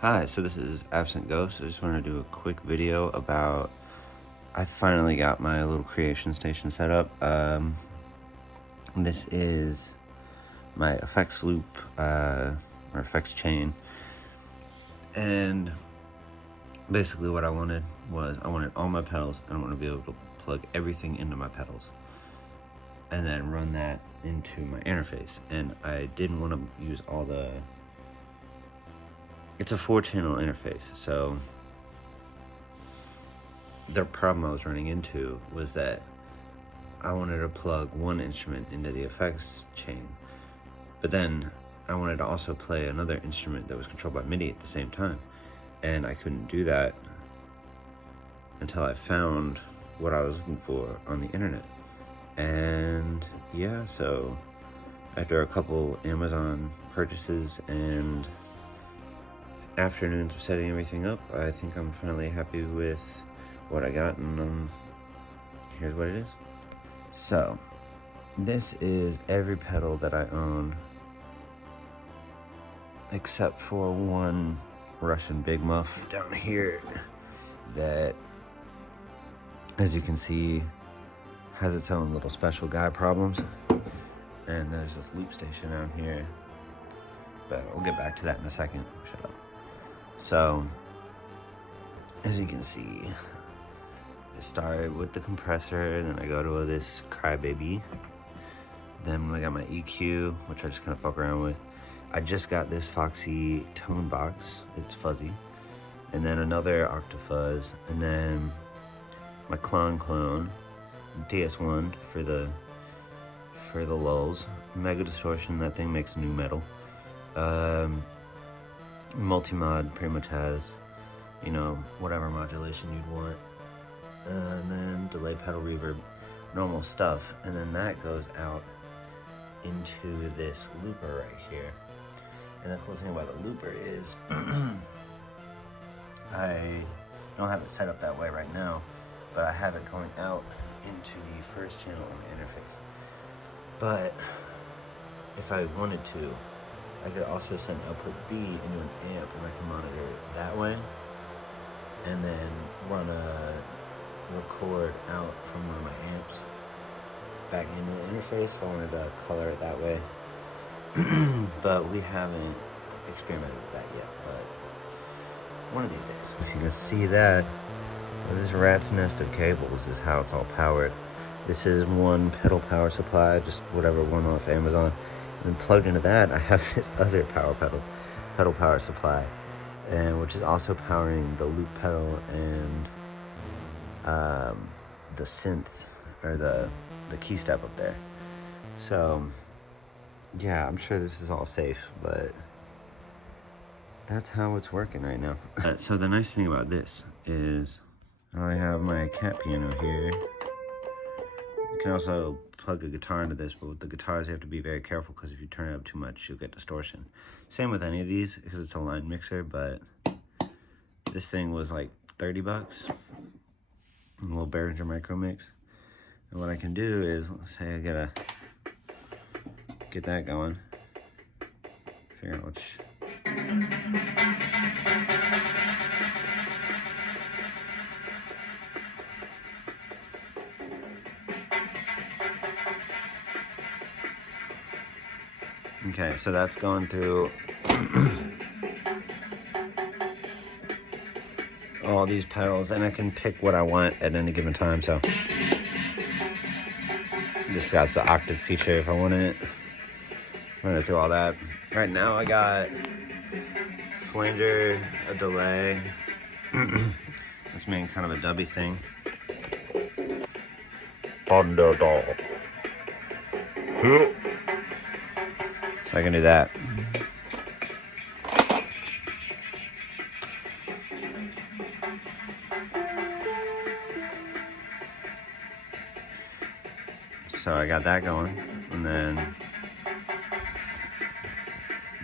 Hi, so this is Absent Ghost. I just wanted to do a quick video about, I finally got my little creation station set up. This is my effects loop, or effects chain, and basically what I wanted was, I wanted all my pedals, and I want to be able to plug everything into my pedals, and then run that into my interface. And I didn't want to use all the, it's a 4-channel interface, so the problem I was running into was that I wanted to plug one instrument into the effects chain, but then I wanted to also play another instrument that was controlled by MIDI at the same time, and I couldn't do that until I found what I was looking for on the internet. And yeah, so after a couple Amazon purchases and afternoons of setting everything up, I think I'm finally happy with what I got, and here's what it is. So this is every pedal that I own except for one Russian Big Muff down here that, as you can see, has its own little special guy problems. And there's this loop station down here, but we'll get back to that in a second. Shut up. So, as you can see, I start with the compressor, then I go to this crybaby. Then I got my EQ, which I just kind of fuck around with. I just got this Foxy tone box, it's fuzzy. And then another Octafuzz, and then my clone, DS1 for the lulls. Mega Distortion, that thing makes new metal. Multi-mod pretty much has, you know, whatever modulation you'd want. And then delay, pedal, reverb, normal stuff. And then that goes out into this looper right here. And the cool thing about the looper is I don't have it set up that way right now, but I have it going out into the first channel on the interface. But if I wanted to, I could also send output B into an amp, and I can monitor it that way, and then run a record out from one of my amps back into the interface if I wanted to color it that way. But we haven't experimented with that yet, but one of these days. You're gonna see that this rat's nest of cables is how it's all powered. This is one pedal power supply, just whatever one off Amazon. And then plugged into that, I have this other pedal power supply, and which is also powering the loop pedal and the synth, or the key step up there. So yeah, I'm sure this is all safe, but that's how it's working right now. So the nice thing about this is I have my cat piano here. You can also plug a guitar into this, but with the guitars you have to be very careful, because if you turn it up too much, you'll get distortion. Same with any of these, because it's a line mixer, but this thing was like 30 bucks. A little Behringer Micro Mix. And what I can do is, let's say I gotta get that going. Figure out which. Okay, so that's going through all these pedals, and I can pick what I want at any given time. So this got the octave feature if I want it. Run it through all that. Right now I got flanger, a delay. That's making kind of a dubby thing. I can do that. So I got that going, and then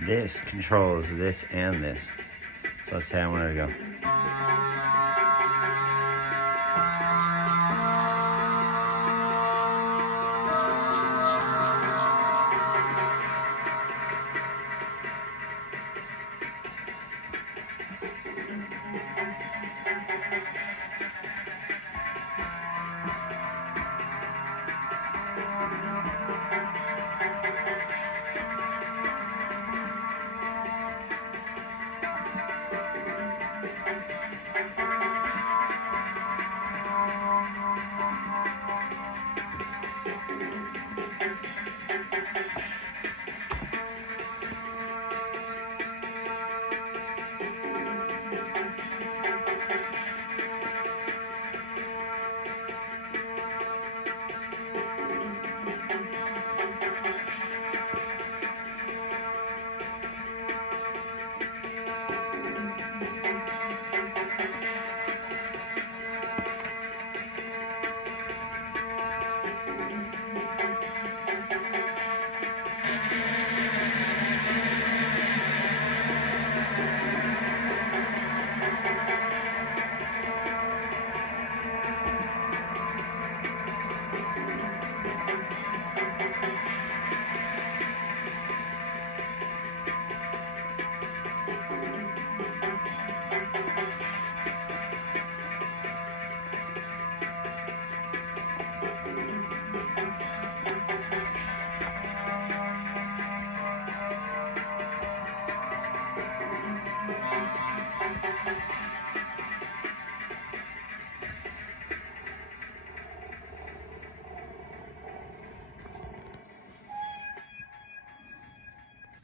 this controls this and this. So let's say I wanted to go.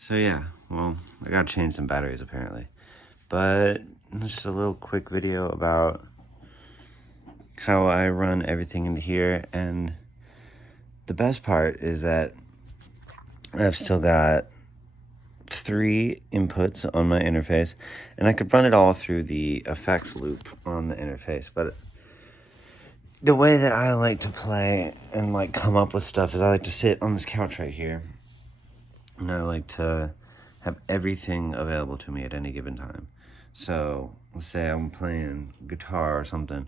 So yeah, well, I gotta change some batteries apparently. But just a little quick video about how I run everything into here. And the best part is that I've still got 3 inputs on my interface, and I could run it all through the effects loop on the interface. But the way that I like to play and like come up with stuff is I like to sit on this couch right here, and I like to have everything available to me at any given time. So let's say I'm playing guitar or something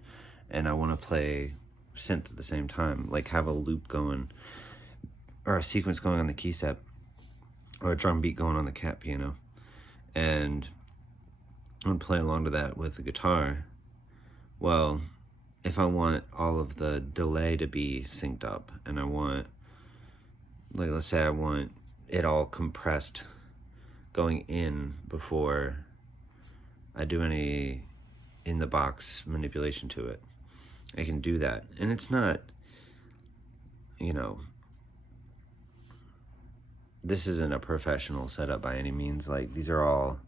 and I want to play synth at the same time, like have a loop going or a sequence going on the key step or a drum beat going on the cat piano, and I'm play along to that with the guitar. Well, if I want all of the delay to be synced up, and I want, like, let's say I want it all compressed going in before I do any in the box manipulation to it, I can do that. And it's not, you know, this isn't a professional setup by any means. Like, these are all,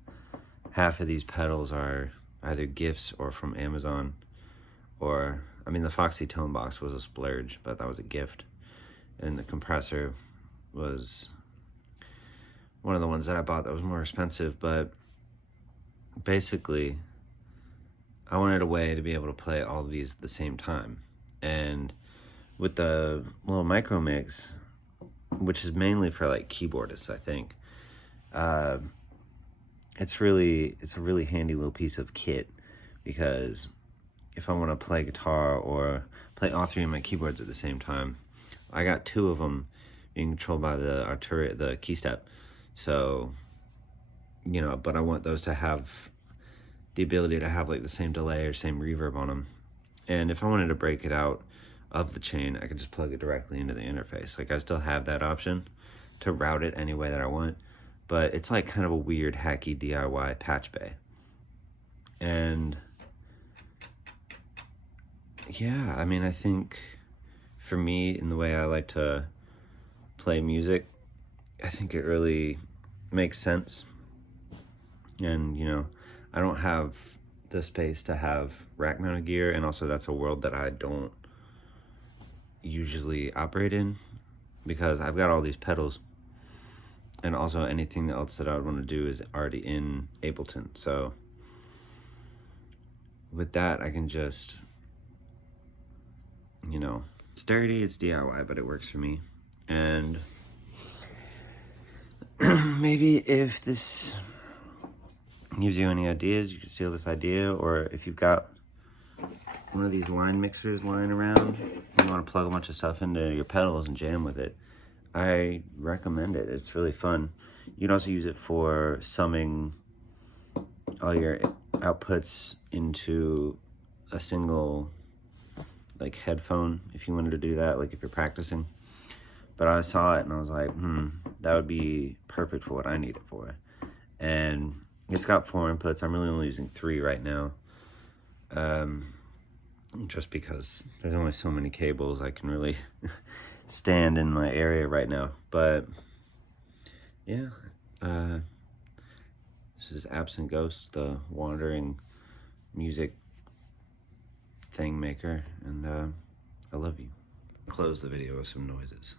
half of these pedals are either gifts or from Amazon, or, I mean, the Foxy Tone Box was a splurge, but that was a gift. And the compressor was one of the ones that I bought that was more expensive. But basically, I wanted a way to be able to play all of these at the same time. And with the little micro mix, which is mainly for like keyboardists, I think, it's a really handy little piece of kit, because if I want to play guitar or play all 3 of my keyboards at the same time, I got 2 of them being controlled by the key step. So, you know, but I want those to have the ability to have like the same delay or same reverb on them. And if I wanted to break it out of the chain, I could just plug it directly into the interface. Like, I still have that option to route it any way that I want, but it's like kind of a weird hacky DIY patch bay. And yeah, I mean, I think for me, in the way I like to play music, I think it really makes sense. And, you know, I don't have the space to have rack mounted gear, and also that's a world that I don't usually operate in, because I've got all these pedals, and also anything else that I would want to do is already in Ableton. So with that, I can just, you know, it's dirty, it's DIY, but it works for me. And maybe if this gives you any ideas, you can steal this idea. Or if you've got one of these line mixers lying around and you want to plug a bunch of stuff into your pedals and jam with it, I recommend it. It's really fun. You can also use it for summing all your outputs into a single like headphone, if you wanted to do that, like if you're practicing. But I saw it and I was like, that would be perfect for what I need it for. And it's got 4 inputs. I'm really only using 3 right now, just because there's only so many cables I can really stand in my area right now. But yeah, this is Absent Ghost, the wandering music thing maker, and I love you. Close the video with some noises.